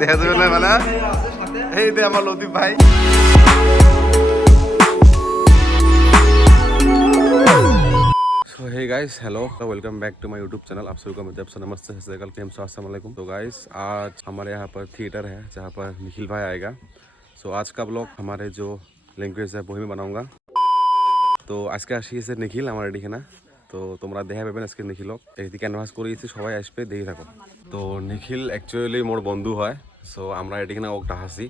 দেখা যাবে না মানে এই দে আমার লতিফ ভাই। So hey guys, hello, welcome back to my YouTube channel। आप सभी को जब से नमस्ते अस्सलाम वालेकुम। तो गाइस आज हमारे यहाँ पर थिएटर है जहाँ पर निखिल भाई आएगा। सो आज का ब्लॉग हमारे जो लैंग्वेज है वही में बनाऊंगा। तो आज के আসি এসে নিখিল আমার এদিকে তো তোমরা দেখা পাবেন আজকে নিখিলক এইদিকে ক্যানভাস করিয়েছি, সবাই আসবে দেখে থাকো। তো নিখিল অ্যাকচুয়ালি মোর বন্ধু হয়। সো আমরা এদিকে ওক ডাহাসি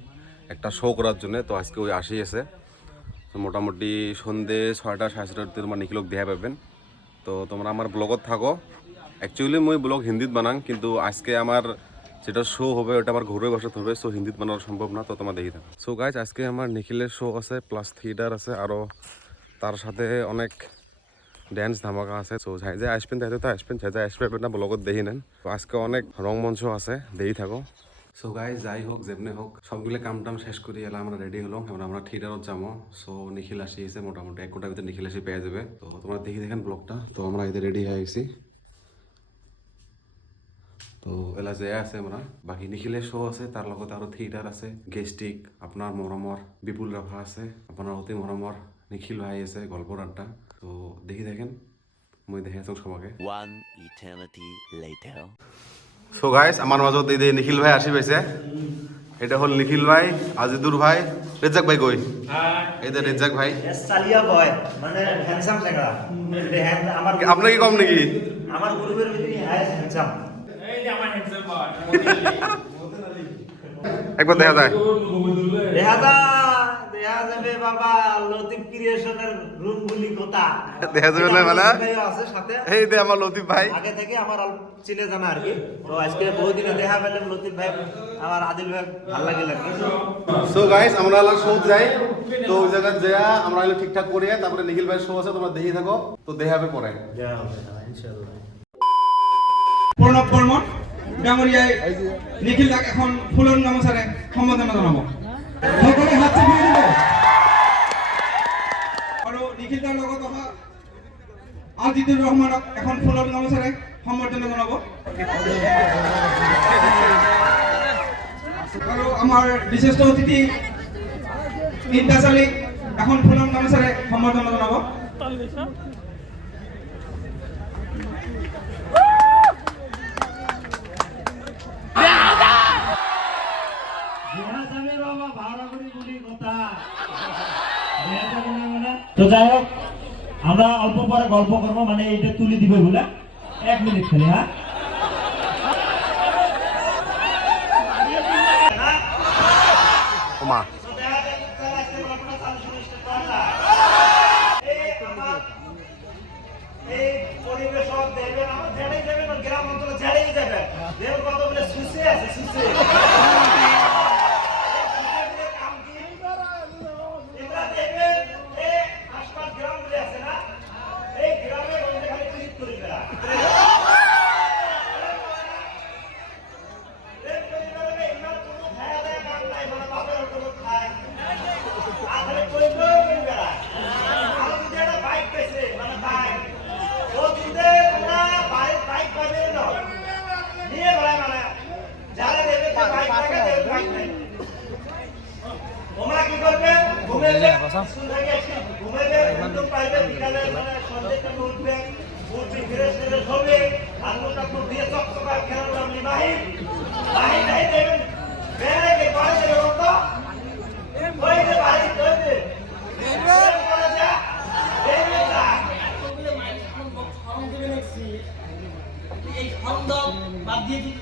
একটা শো করার জন্য। তো আজকে ওই আসি এসে তো মোটামুটি সন্ধ্যে 6টা 6:30 তোমার নিখিলক দেখা পাবেন। তো তোমরা আমার ব্লগত থাকো। অ্যাকচুয়ালি মই ব্লগ হিন্দিত বানাং, কিন্তু আজকে আমার যেটা শো হবে ওটা আমার ঘরে বসতে হবে। সো হিন্দিত বানানো সম্ভব না, তো তোমরা দেখি থাকো। সো গাইজ আজকে আমার নিখিলের শো আছে, প্লাস থিয়েটার আছে, আরও তার সাথে অনেক ড্যান্স ধামাকা আছে। সো যাই যাই আসবেন তাই তো আসবেন, যাই যাই আসবে না ব্লগত দেখি নেন। তো আজকে অনেক রংমঞ্চ আছে, দেখি থাকো। সো গাইজ যাই হোক যেমনি হোক সবগুলো কাম টাম শেষ করি এলাম, আমরা রেডি হলাম, এবার আমরা থিয়েটারত যাবো। সো নিখিল আসিয়েছে মোটামুটি 1 ঘন্টার ভিতরে নিখিল এসে পেয়ে যাবে। তো তোমরা দেখি দেখেন ব্লগটা। তো আমরা এতে রেডি হয়ে গেছি। তো এলা যে আছে আমরা বাকি নিখিলের শো আছে, তার লগতে আরো থিয়েটার আছে, গেস্টিক আপনার মরমর বিপুল রাভা আছে, আপনার অতি মরমর নিখিল ভাই আছে, গল্পর আড্ডা। তো দেখি দেখেন, মই দেখে আছো সবাকে। One eternity later. So guys আমার মাজত এই যে নিখিল ভাই আসি পাইছে। এটা হল নিখিল ভাই, আজিদুর ভাই, রেজাক ভাই কই? এই যে রেজাক ভাই সালিয়া বয় মানে হ্যান্ডসাম ছেগড়া। আমার আপনার কি কম নাকি? আমার গ্রুপের ভিতরে হাইস্ট হ্যান্ডসাম। এই যে আমার হ্যান্ডসাম বয় একবার দেখা যায়, দেখা যাবে বাবা লতিফ ক্রিয়েশনের রুম গুলি কথা দেখা যাবে না মানে আছে সাথে। এই যে আমার লতিফ ভাই আগে থেকে আমার চিনে জানা আর কি। তো আজকে বহুদিনে দেখা পেলাম লতিফ ভাই, আমার আদিল ভাই ভালো লাগে লাগছে। সো গাইস আমরা হলো শো যাই। তো ওই জায়গা যা আমরা হলো ঠিকঠাক করিয়ে তারপরে নিখিল ভাই শো আছে, তোমরা দেখি থাকো। তো দেখা হবে পরে, দেখা হবে ইনশাআল্লাহ। প্রণব বর্মন ডাঙরিয়ায় নিখিল দাক এখন ফুলন গামোচারে সম্বোধনা জানাবো। সকলে হাত চাপিয়ে দিব আৰু নিখিল দাৰ লগত অহা আজিদুৰ ৰহমানক এখন ফুলন গামোচাৰে সম্বৰ্ধনা জনাব। আৰু আমাৰ বিশিষ্ট অতিথি ইন্তাজ আলীক এখন ফুলন গামোচাৰে সম্বৰ্ধনা জনাব। তো যাই হোক আমরা অল্প পরে গল্প করবো, মানে এইটা তুলে দিবে বলে 1 মিনিট খালি। হ্যাঁ ওমা এই পরিবেশ দেখবেন, আমার ঝেড়েই যাবেন, গ্রাম অঞ্চলে ঝেড়েই যাবেন। দেখুন কত বলে সুসে আছে, সুসে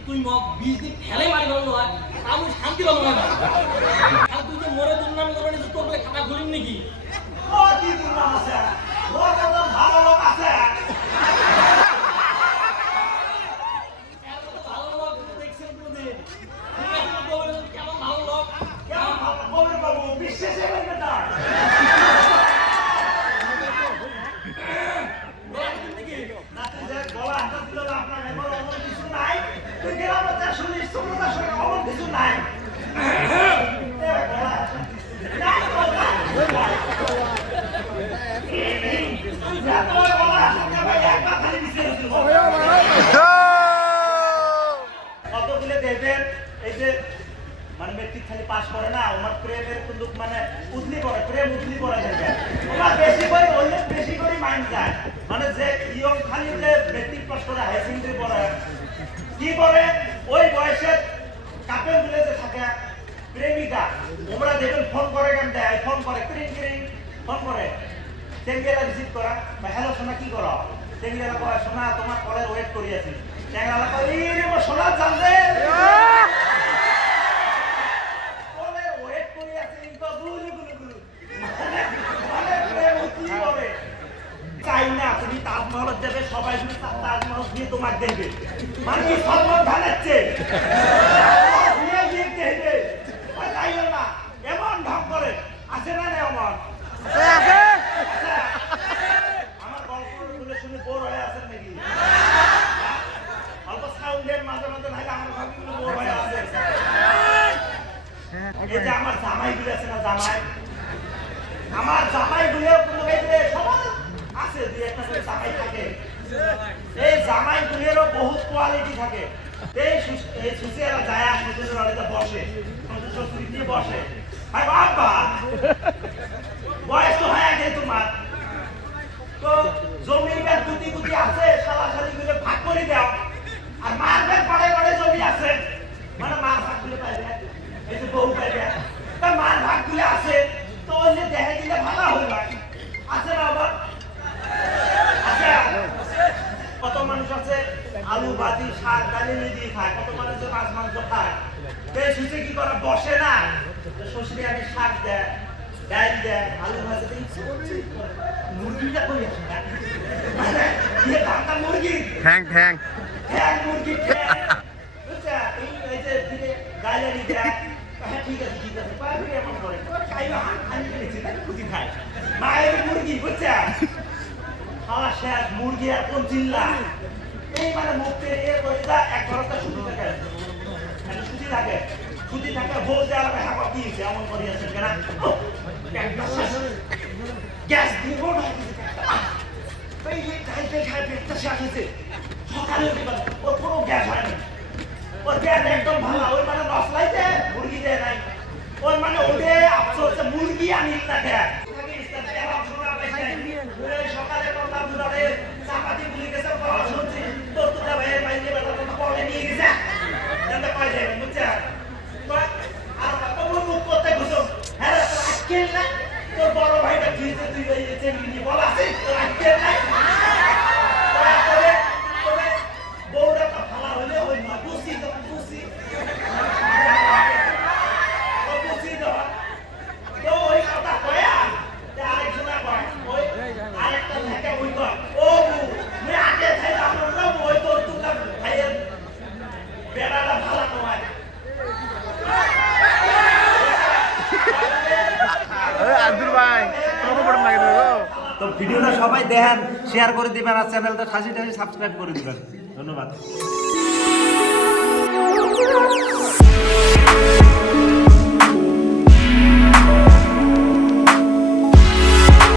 তুই মগ 20 দিন ফেলে মারি ভালো হয়, আমি শান্তি পাবো না। আর তুই যে মরে দুর্নাম করবি, তোর বলে খাতা খুলিম নাকি? ও কি দুর্নাম আছে, ও কত ভালো লোক আছে। ভালো লোক দেখছেন কোনদিন? কেমন ভালো লোক, কেমন ভালো কবে পাবো, বিশ্বাসে করবে না। নাতি যে গলা হাতে দিল আপনার এমন অমন কিছু নাই। তুই গ্রামে যা শুনিস সমুদার সঙ্গে অমন কিছু নাই। গলা ইয়ং খালি যে মেট্রিক পাস করে হাই সেকেন্ডারি পড়ে কি করে ওই বয়সে কাপেল ভিলেজে থাকে প্রেমিকা ওমরা দেখবেন ফোন করে কেন দেয় ফোন করে ক্রিং ক্রিং ফোন করে টেঙ্গেলা রিসিভ করা বা হ্যালো সোনা কি করো টেঙ্গেলা কয় সোনা তোমার কলের ওয়েট করি আছি টেঙ্গেলা কয় এই রে মো সোনা জানবে কলের ওয়েট করি আছি তো গুলু গুলু গুলু মানে প্রেম কি হবে চাই না তুমি তাজমহল যাবে সবাই শুধু তাজমহল দিয়ে তোমার দেখবে মানে কি সলমন খানাচ্ছে না এমন ঢং করে আছে না না এমন আমার গল্পগুলো শুনে বোর হয়ে আছেন নাকি অল্প সাউন্ডের মাঝে মাঝে নাহলে আমার গল্পগুলো বোর হয়ে আছে এই যে আমার জামাইগুলো আছে না জামাই আমার জামাইগুলো কোনো ক্ষেত্রে সবার আছে দুই একটা করে জামাই থাকে এই জামাইগুলোরও বহুত কোয়ালিটি থাকে এই সুসিয়ারা যায় শ্বশুরের বাড়িতে বসে শ্বশুর দিয়ে বসে ভাই বাবা বয়স তো হয়ে গেছে তোমার তো জমির ব্যাগ গুটি গুটি আছে শালাশালি গুলো ভাগ করে দাও আর মার ব্যাগ পড়ে পড়ে জমি আছে মানে মার ভাগ গুলো পাইবে এই যে বউ পাইবে তা মার ভাগ গুলো আছে তো ওই যে দেখে দিলে ভালো হবে আছে না আবার আচ্ছা কত মানুষ আছে আলু ভাজি শাক ডালি দিয়ে খায় কত মানুষ আছে মাছ মাংস খায় এই সুসে কি করে বসে না শ্বশুরে আগে শাক দেয় ডাল দেয় আলু ভাজি দেয় মুরগিটা কই আছে মানে ইয়ে ধানটা মুরগি ঠ্যাং ঠ্যাং ঠ্যাং মুরগি ঠ্যাং বুঝছা এই যে দিলে গাইলারি দেয় হ্যাঁ ঠিক আছে পারবি এমন করে খাইবা আমি খেয়েছি তাই খুশি খাই মায়ের মুরগি বুঝছা খাওয়া শেষ মুরগি আর কোন চিল্লা এই মানে মুখে এ করে যা এক ঘরটা শুধু থাকে ছুটি থাকে বউ যে আর হ্যাঁ কি হয়েছে এমন করে আছে কেনা গ্যাস দিব না এই খাইতে খাই পেটটা শেষ হয়েছে সকালে ওর কোনো গ্যাস হয় না ওর গ্যাস একদম ভালো ওই মানে মশলাইতে মুরগি দেয় নাই ওর মানে ওরে আফসোস মুরগি আনিল না দেয় সকালে করলাম দুধারে চাপাতি গুলি গেছে বড় শুনছি তোর তো ভাইয়ের বাইরে বেলা পড়ে নিয়ে গেছে জানতে পাই যাবে বুঝছে আর তোমার মুখ করতে ঘুষো হ্যাঁ তোর আজকের না তোর বড় ভাইটা ফিরতে তুই ওই চেঙ্গি বল আছে তোর আজকের নাই তবে বউটা তো ভালো হলে ওই না বুঝি তখন বুঝি বুঝি দেওয়া তো ওই কথা কয়া আরেকজনা কয় ওই আরেকটা থাকে ওই কয় ও মুই আগে থাই আমরা না ওই তোর তুকা ভাইয়ের বেড়াটা ভালো নয় আব্দুল ভাই কত বড় লাগে তো ভিডিওটা সবাই দেখেন শেয়ার করে দিবেন আর চ্যানেলটা ঠাসি সাবস্ক্রাইব করে দিবেন ধন্যবাদ